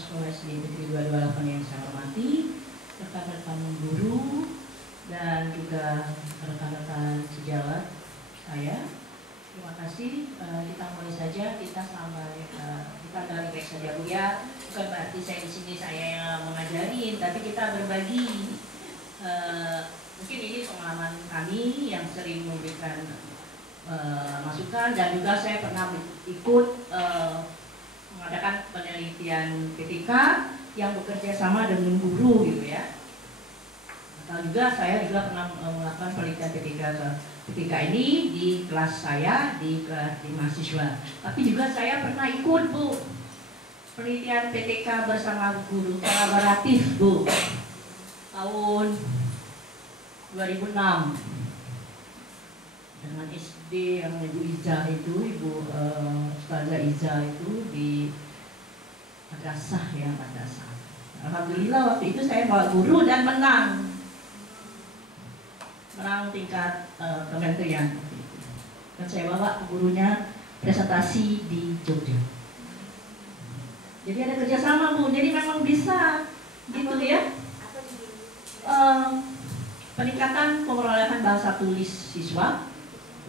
Sekolah SD Negeri 228 yang saya hormati, rekan-rekan guru, dan juga rekan-rekan sejawat saya. Terima kasih. Kita mulai saja. Kita sampai kita dari baik saja Bu ya. Bukan berarti saya di sini saya yang mengajarin, tapi kita berbagi. Mungkin ini pengalaman kami yang sering memberikan masukan, dan juga saya pernah ikut mengadakan penelitian PTK yang bekerja sama dengan guru gitu ya. Atau juga saya juga pernah melakukan penelitian PTK ini di kelas saya, di mahasiswa. Tapi juga saya pernah ikut Bu penelitian PTK bersama guru kolaboratif Bu tahun 2006 dengan SD yang Ibu Iza itu, Ibu Ustazah Iza itu di madrasah ya, madrasah. Alhamdulillah waktu itu saya bawa guru dan menang tingkat kementerian. Dan saya bawa gurunya presentasi di Jogja. Jadi ada kerjasama Bu, jadi memang bisa gitu ya. Peningkatan perolehan bahasa tulis siswa.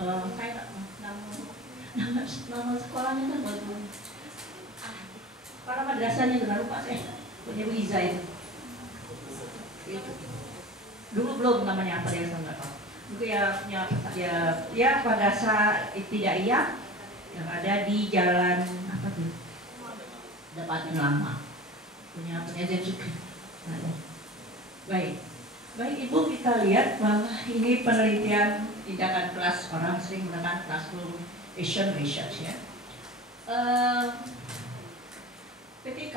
Saya tak nama sekolahnya kan baru. Para madrasahnya dengan lupa saya. Punya Bu Iza itu. Dulu belum namanya apa dia, saya nggak tahu. Itu ya madrasah ibtidaiyah yang ada di jalan apa tuh? Dapatin Lama. Punya pengajian juga. Baik. Baik Ibu, kita lihat bahwa ini penelitian tindakan kelas, orang sering menggunakan classroom action research ya. PTK,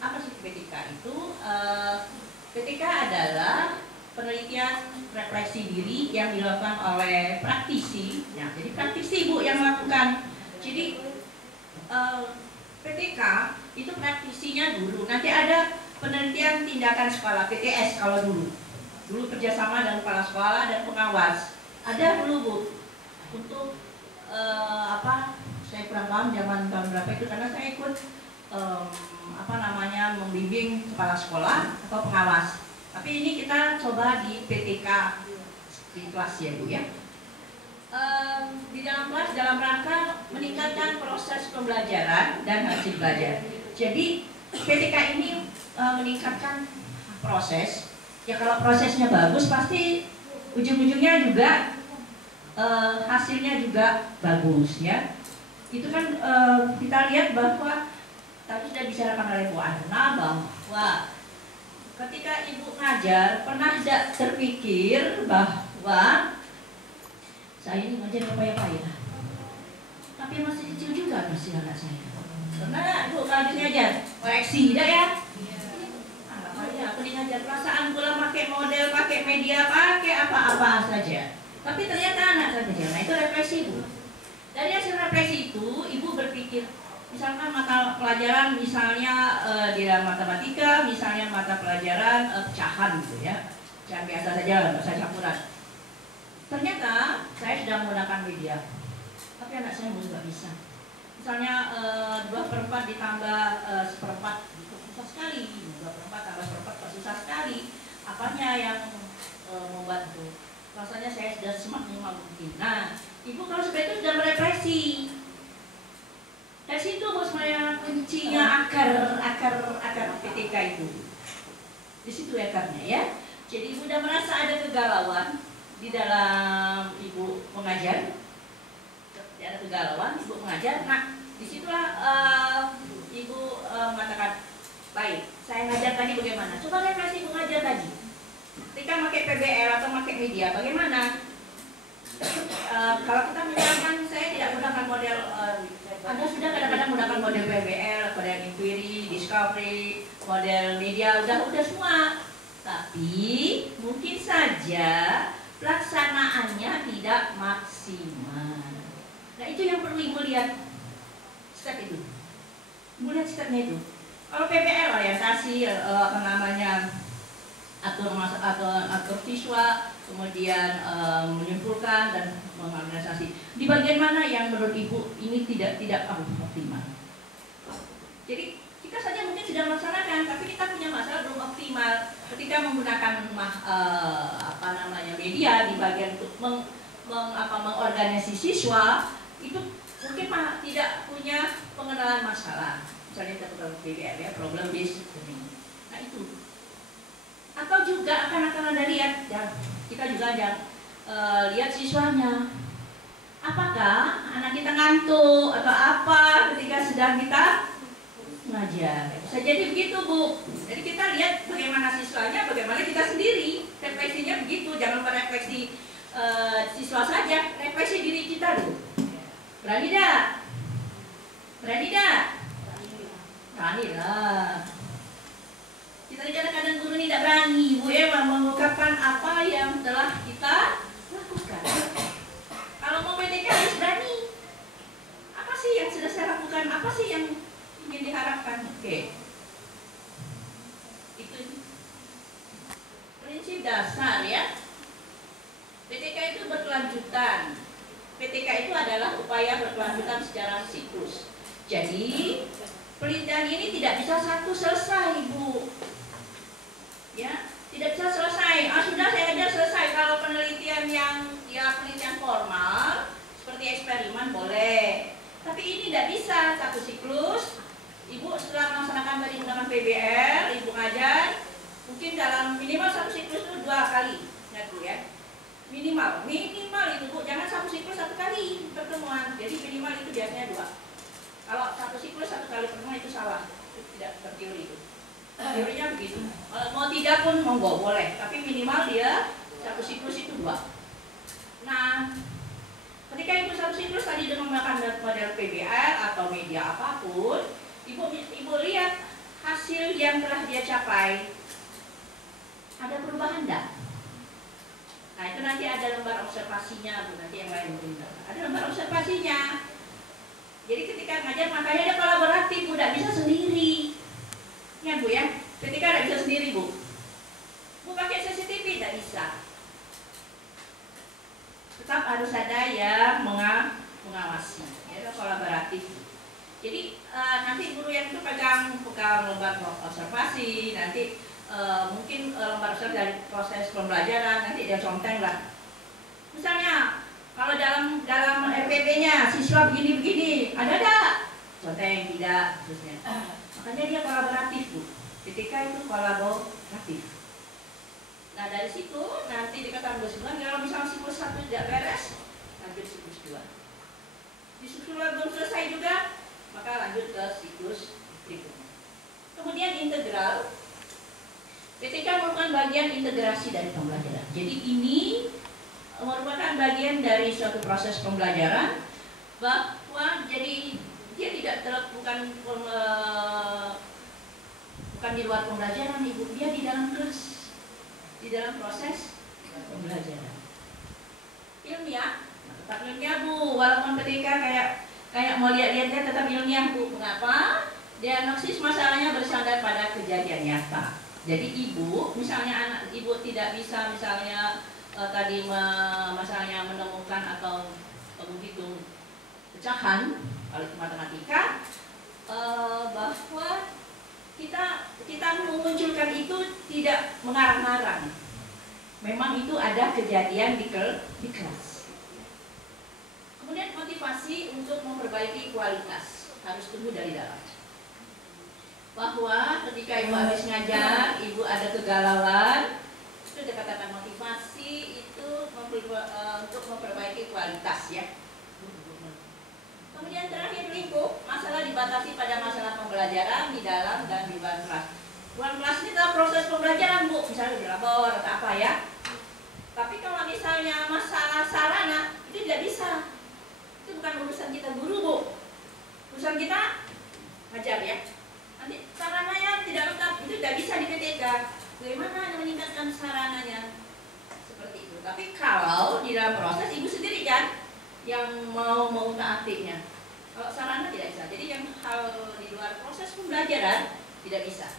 apa sih PTK itu? PTK adalah penelitian refleksi diri yang dilakukan oleh praktisi. Ya, jadi praktisi Bu yang melakukan. Jadi PTK itu praktisinya dulu. Nanti ada penelitian tindakan sekolah, PTS kalau dulu kerjasama dengan kepala sekolah dan pengawas. Ada dulu Bu untuk saya kurang paham zaman tahun berapa itu, karena saya ikut membimbing kepala sekolah atau pengawas. Tapi ini kita coba di PTK di kelas ya Bu ya. Di dalam kelas dalam rangka meningkatkan proses pembelajaran dan hasil belajar. Jadi PTK ini meningkatkan proses. Ya kalau prosesnya bagus pasti ujung-ujungnya juga hasilnya juga bagus ya. Itu kan kita lihat bahwa tadi sudah bicarakan oleh Bu Ana bahwa ketika Ibu ngajar pernah tidak terpikir bahwa saya ini ngajar apa-apa, tapi masih kecil juga masih anak saya. Karena Ibu kalau ngajar koreksi tidak ya? Aku ngajar perasaan pula pakai model, pakai media, pakai apa-apa saja. Tapi ternyata anak saya kecil. Nah itu refleksi Bu. Dari hasil refleksi itu Ibu berpikir, misalkan mata pelajaran misalnya di dalam matematika, misalnya mata pelajaran pecahan gitu ya, pecahan biasa saja, nggak usah campuran. Ternyata saya sudah menggunakan media, tapi anak saya nggak bisa. Misalnya 2/4 ditambah 1/4 itu susah sekali, 2/4 tambah 1/4 susah sekali. Apanya yang membantu? Rasanya saya sudah semaksimal mungkin. Nah, Ibu kalau seperti itu sudah merepresi. Dari situ bos saya kuncinya akar PTK itu. Di situ akarnya ya. Jadi Ibu sudah merasa ada kegalauan di dalam Ibu mengajar. Ada kegalauan Ibu mengajar. Nah, disitulah Ibu mengatakan, baik, saya ngajar tadi bagaimana? Coba refleksi Ibu ngajar tadi. Ketika pakai PBL atau pakai media, bagaimana? Kalau kita misalkan saya tidak menggunakan model, Anda sudah kadang-kadang menggunakan model PBL, model inquiry, discovery, model media, udah semua. Tapi mungkin saja pelaksanaannya tidak maksimal. Nah itu yang perlu Ibu lihat step itu. Ibu lihat stepnya itu. Kalau PBL orientasi, atur siswa, kemudian menyimpulkan dan mengorganisasi. Di bagian mana yang menurut Ibu ini tidak optimal? Jadi kita saja mungkin sudah melaksanakan, tapi kita punya masalah belum optimal ketika menggunakan media di bagian untuk mengorganisasi siswa itu mungkin tidak punya pengenalan masalah. Misalnya kita bukan PBL ya, problem based learning. Nah itu. Atau juga akan ada lihat, kita juga lihat siswanya. Apakah anak kita ngantuk atau apa ketika sedang kita ngajar? Bisa jadi begitu, Bu. Jadi kita lihat bagaimana siswanya, bagaimana kita sendiri. Refleksinya begitu, jangan lupa refleksi siswa saja, refleksi diri kita dulu. Berani dah? Berani dah? Berani lah. Kita kadang-kadang guru ini tidak berani, Bu Eva, mengungkapkan apa yang telah kita lakukan. Kalau mau PTK harus berani. Apa sih yang sudah saya lakukan? Apa sih yang ingin diharapkan? Oke. Itu prinsip dasar ya. PTK itu berkelanjutan. PTK itu adalah upaya berkelanjutan secara siklus. Jadi penelitian ini tidak bisa satu selesai, Bu. Ya, tidak bisa selesai. Sudah saya ajar selesai. Kalau penelitian yang penelitian formal seperti eksperimen boleh. Tapi ini tidak bisa satu siklus. Ibu setelah melaksanakan tadi dengan PBL, ibu ngajar mungkin dalam minimal satu siklus itu 2 kali. Ingat Bu ya. Minimal itu Bu, jangan satu siklus 1 kali pertemuan. Jadi minimal itu biasanya 2. Kalau satu siklus 1 kali pertemuan itu salah. Itu tidak berteori itu. Teorinya begitu. Mau 3 pun monggo boleh, tapi minimal dia satu siklus itu 2. Nah, ketika ibu satu siklus tadi dengan menggunakan model PBL atau media apapun, ibu lihat hasil yang telah dia capai. Ada perubahan enggak? Nah, itu nanti ada lembar observasinya, Bu, nanti yang lain mungkin ada lembar observasinya. Jadi ketika ngajar makanya dia kolaboratif, Bu, tidak bisa sendiri. Ya, Bu ya, ketika tidak bisa sendiri, Bu. Bu pakai CCTV tidak bisa. Tetap harus ada yang mengawasi, ya, kolaboratif. Jadi nanti guru yang itu pegang lembar observasi, nanti mungkin lembar observasi dari proses pembelajaran, nanti dia conteng lah. Misalnya kalau dalam RPP-nya siswa begini-begini, ada tak? Conteng tidak, khususnya. Makanya dia kolaboratif, Bu. Ketika itu kolaboratif. Nah dari situ nanti di tahun 29 kalau misalnya siklus 1 tidak beres, lanjut siklus 2. Di siklus 2 belum selesai juga, maka lanjut ke siklus berikutnya. Kemudian integral. PTK merupakan bagian integrasi dari pembelajaran. Jadi ini merupakan bagian dari suatu proses pembelajaran bahwa jadi dia tidak bukan di luar pembelajaran, Ibu, dia di dalam kelas. Di dalam proses pembelajaran ilmiah, tetap ilmiah, Bu, walaupun ketika kayak mau lihat-lihat tetap ilmiah, Bu. Mengapa? Diagnosis masalahnya bersandar pada kejadian nyata. Jadi ibu, misalnya anak ibu tidak bisa misalnya misalnya menemukan atau menghitung pecahan kalau itu matematika, bahwa kita memunculkan itu tidak mengarang-arang. Memang itu ada kejadian di kelas. Kemudian motivasi untuk memperbaiki kualitas harus tumbuh dari dalam. Bahwa ketika ibu habis ngajar, ibu ada kegalauan, itu dikatakan motivasi itu untuk memperbaiki kualitas ya. Kemudian terakhir lingkup, masalah dibatasi pada masalah pembelajaran di dalam dan di luar kelas. Luar kelas ini adalah proses pembelajaran, Bu, misalnya di labor atau apa ya. Tapi kalau misalnya masalah sarana, itu tidak bisa. Itu bukan urusan kita guru, Bu. Urusan kita ngajar ya. Nanti sarananya tidak lengkap, itu tidak bisa di PTK. Bagaimana meningkatkan sarananya? Seperti itu. Tapi kalau di dalam proses ibu sendiri kan yang mau taatinya. Kalau sarana tidak bisa. Jadi yang hal di luar proses pembelajaran tidak bisa.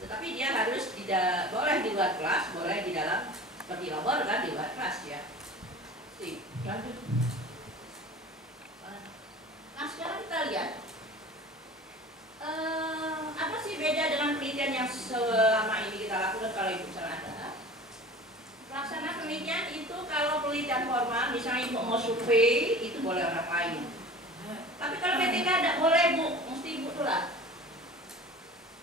Tetapi dia harus tidak boleh di luar kelas, boleh di dalam seperti labor kan di luar kelas ya. Lanjut. Nah sekarang kita lihat apa sih penelitian formal, misalnya ibu mau survei, itu boleh orang lain. Tapi kalau PTK tidak boleh bu, mesti ibu tulah.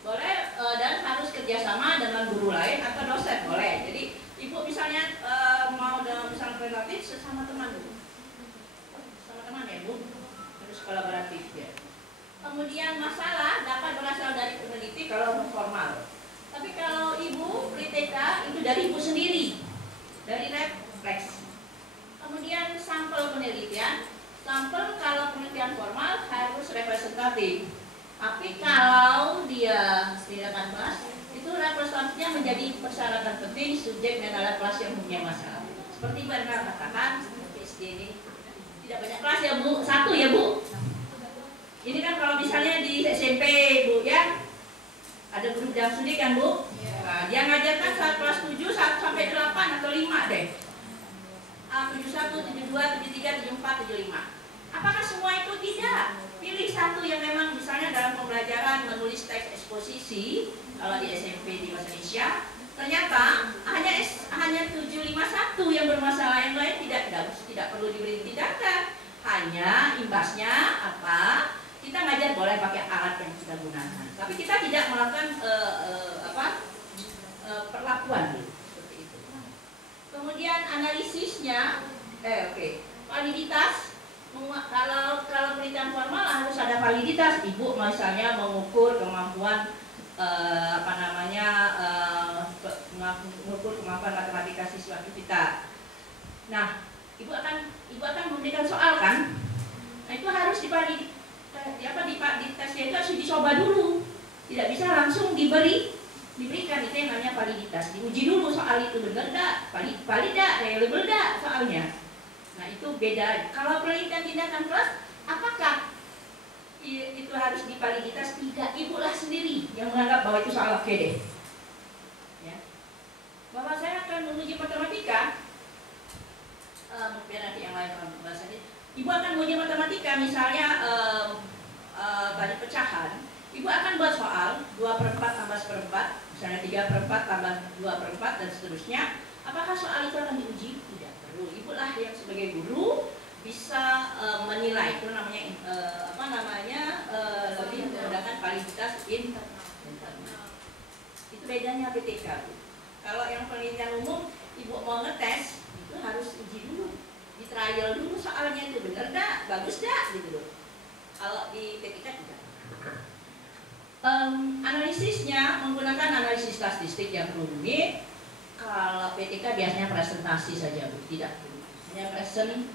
Boleh dan harus kerjasama dengan guru lain atau dosen boleh. Jadi ibu misalnya mau dalam misalnya relatif sesama teman bu, sama teman ya bu, harus kolaboratif ya. Kemudian masalah dapat berasal dari peneliti kalau formal. Tapi kalau ibu PTK itu dari ibu sendiri, dari refleks. Kemudian sampel penelitian, sampel kalau penelitian formal harus representatif. Tapi kalau dia tindakan kelas, itu representatifnya menjadi persyaratan penting subjek dan alat kelas yang punya masalah. Seperti Bernard katakan, PSD ini tidak banyak kelas ya bu, satu ya bu. Ini kan kalau misalnya di SMP bu ya, ada guru jam studi kan bu. Nah, dia ngajarkan saat kelas 7 sampai 8 atau 5 deh. 71, 72, 73, 74, 75. Apakah semua itu? Tidak. Pilih satu yang memang misalnya dalam pembelajaran menulis teks eksposisi, kalau di SMP di bahasa Indonesia, ternyata hanya 751 yang bermasalah, yang lain tidak perlu diberi tindakan. Hanya imbasnya apa? Kita ngajar boleh pakai alat yang kita gunakan, tapi kita tidak melakukan perlakuan seperti itu. Kemudian analisisnya, validitas. Kalau penelitian formal harus ada validitas. Ibu misalnya mengukur kemampuan mengukur kemampuan matematika siswa kita. Nah, ibu akan memberikan soal kan? Nah, itu harus di tesnya itu harus dicoba dulu. Tidak bisa langsung diberikan. Itu yang namanya validitas. Diuji dulu soal itu benar enggak, valid enggak, reliable enggak soalnya. Nah, itu beda. Kalau penelitian tindakan kelas, apakah itu harus divaliditas? Tidak, ibulah sendiri yang menganggap bahwa itu soal oke deh. Ya. Bahwa saya akan menguji matematika, biar nanti yang lain akan bahasanya. Ibu akan menguji matematika, misalnya tadi pecahan. Ibu akan buat soal 2/4 tambah 1/4, misalnya 3/4 tambah 2/4 dan seterusnya. Apakah soal itu akan diuji? Tidak perlu. Ibulah yang sebagai guru bisa menilai. Itu namanya lebih menggunakan validitas internal. Itu bedanya PTK. Kalau yang penelitian umum, ibu mau ngetes, itu harus uji dulu, di trial dulu soalnya itu benar enggak, bagus enggak gitu loh. Kalau di PTK tidak. Analisisnya menggunakan analisis statistik yang rumit. Kalau PTK biasanya presentasi saja bu, tidak hanya persen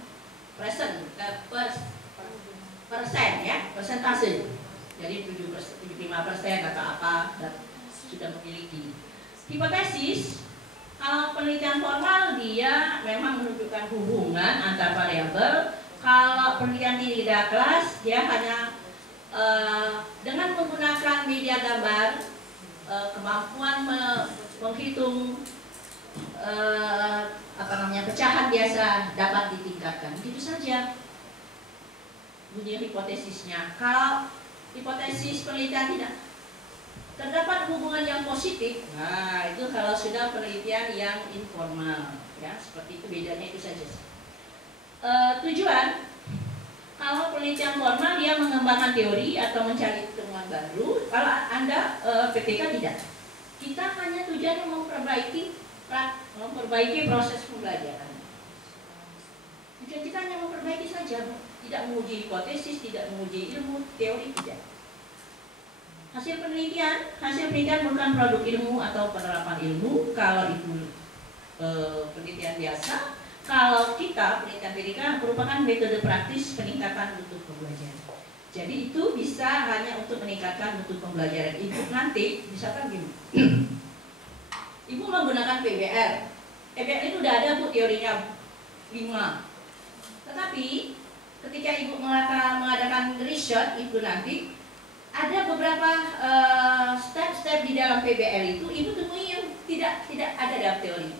ya, persentase. Jadi 75% atau apa sudah memiliki. Hipotesis, kalau penelitian formal dia memang menunjukkan hubungan antar variabel. Kalau penelitian tidak kelas dia hanya dengan menggunakan media gambar, kemampuan menghitung pecahan biasa dapat ditingkatkan. Itu saja bunyi hipotesisnya. Kalau hipotesis penelitian tidak terdapat hubungan yang positif, nah itu kalau sudah penelitian yang informal ya, seperti itu, bedanya itu saja. Tujuan, kalau penelitian formal dia mengembangkan teori atau mencari temuan baru. Kalau Anda PTK tidak, kita hanya tujuannya memperbaiki proses pembelajaran. Tujuan kita hanya memperbaiki saja, tidak menguji hipotesis, tidak menguji ilmu, teori tidak. Hasil penelitian bukan produk ilmu atau penerapan ilmu. Kalau itu penelitian biasa, kalau kita penelitian PTK merupakan metode praktis peningkatan mutu pembelajaran. Jadi itu bisa hanya untuk meningkatkan mutu pembelajaran. Ibu nanti misalkan gini, ibu menggunakan PBR. PBR itu udah ada bu teorinya 5. Tetapi ketika ibu mengadakan riset, ibu nanti ada beberapa step-step di dalam PBR itu ibu temui yang tidak ada dalam teori.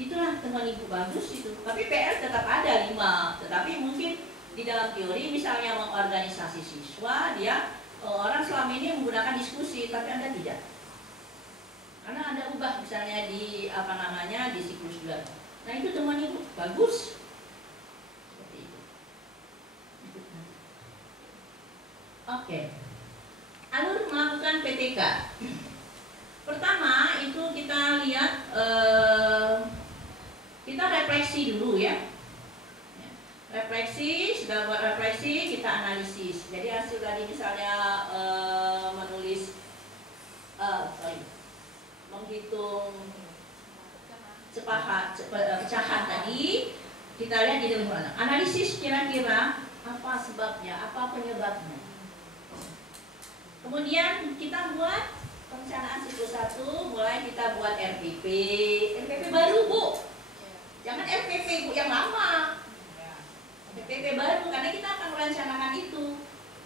Itulah teman ibu bagus itu. Tapi PR tetap ada 5. Tetapi mungkin di dalam teori misalnya mengorganisasi siswa, dia orang selama ini menggunakan diskusi, tapi Anda tidak. Karena Anda ubah misalnya di di siklus belajar. Nah itu teman Ibu, bagus. Seperti itu. Oke. Alur melakukan PTK. Pertama itu kita lihat, kita refleksi dulu ya. Refleksi, sudah buat refleksi, kita analisis. Jadi hasil tadi misalnya menulis, menghitung pecahan tadi, kita lihat di dalam mana. Analisis kira-kira apa sebabnya, apa penyebabnya. Kemudian kita buat perencanaan siklus 1, mulai kita buat RPP. RPP baru Bu, jangan RPP Bu yang lama. RPP baru, karena kita akan merencanakan itu.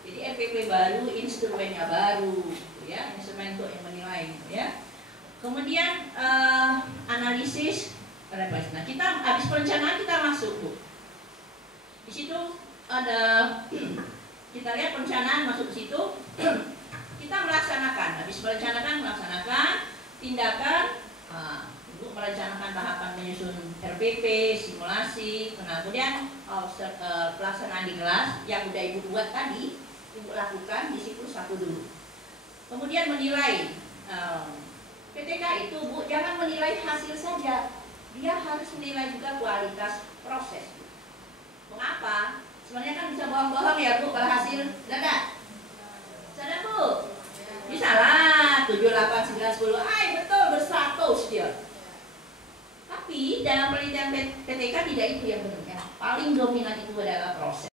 Jadi RPP baru, instrumennya baru, ya, instrumen untuk yang menilai, ya. Kemudian analisis, refleksi. Nah, kita habis perencanaan kita masuk Bu. Di situ ada, kita lihat perencanaan masuk ke situ. Kita melaksanakan, habis melaksanakan tindakan. Ibu merencanakan tahapan menyusun RPP, simulasi, kemudian pelaksanaan di kelas yang udah Ibu buat tadi, Ibu lakukan di siklus 1 dulu. Kemudian menilai. PTK itu Bu, jangan menilai hasil saja, dia harus menilai juga kualitas proses. Mengapa? Sebenarnya kan bisa bohong-bohong ya Bu kalau hasil dadak. Sadar Bu? Bisa lah, 7, 8, 9, 10, betul ber-100 dia. Tapi dalam penelitian PTK tidak itu yang benar. Paling dominan itu adalah proses.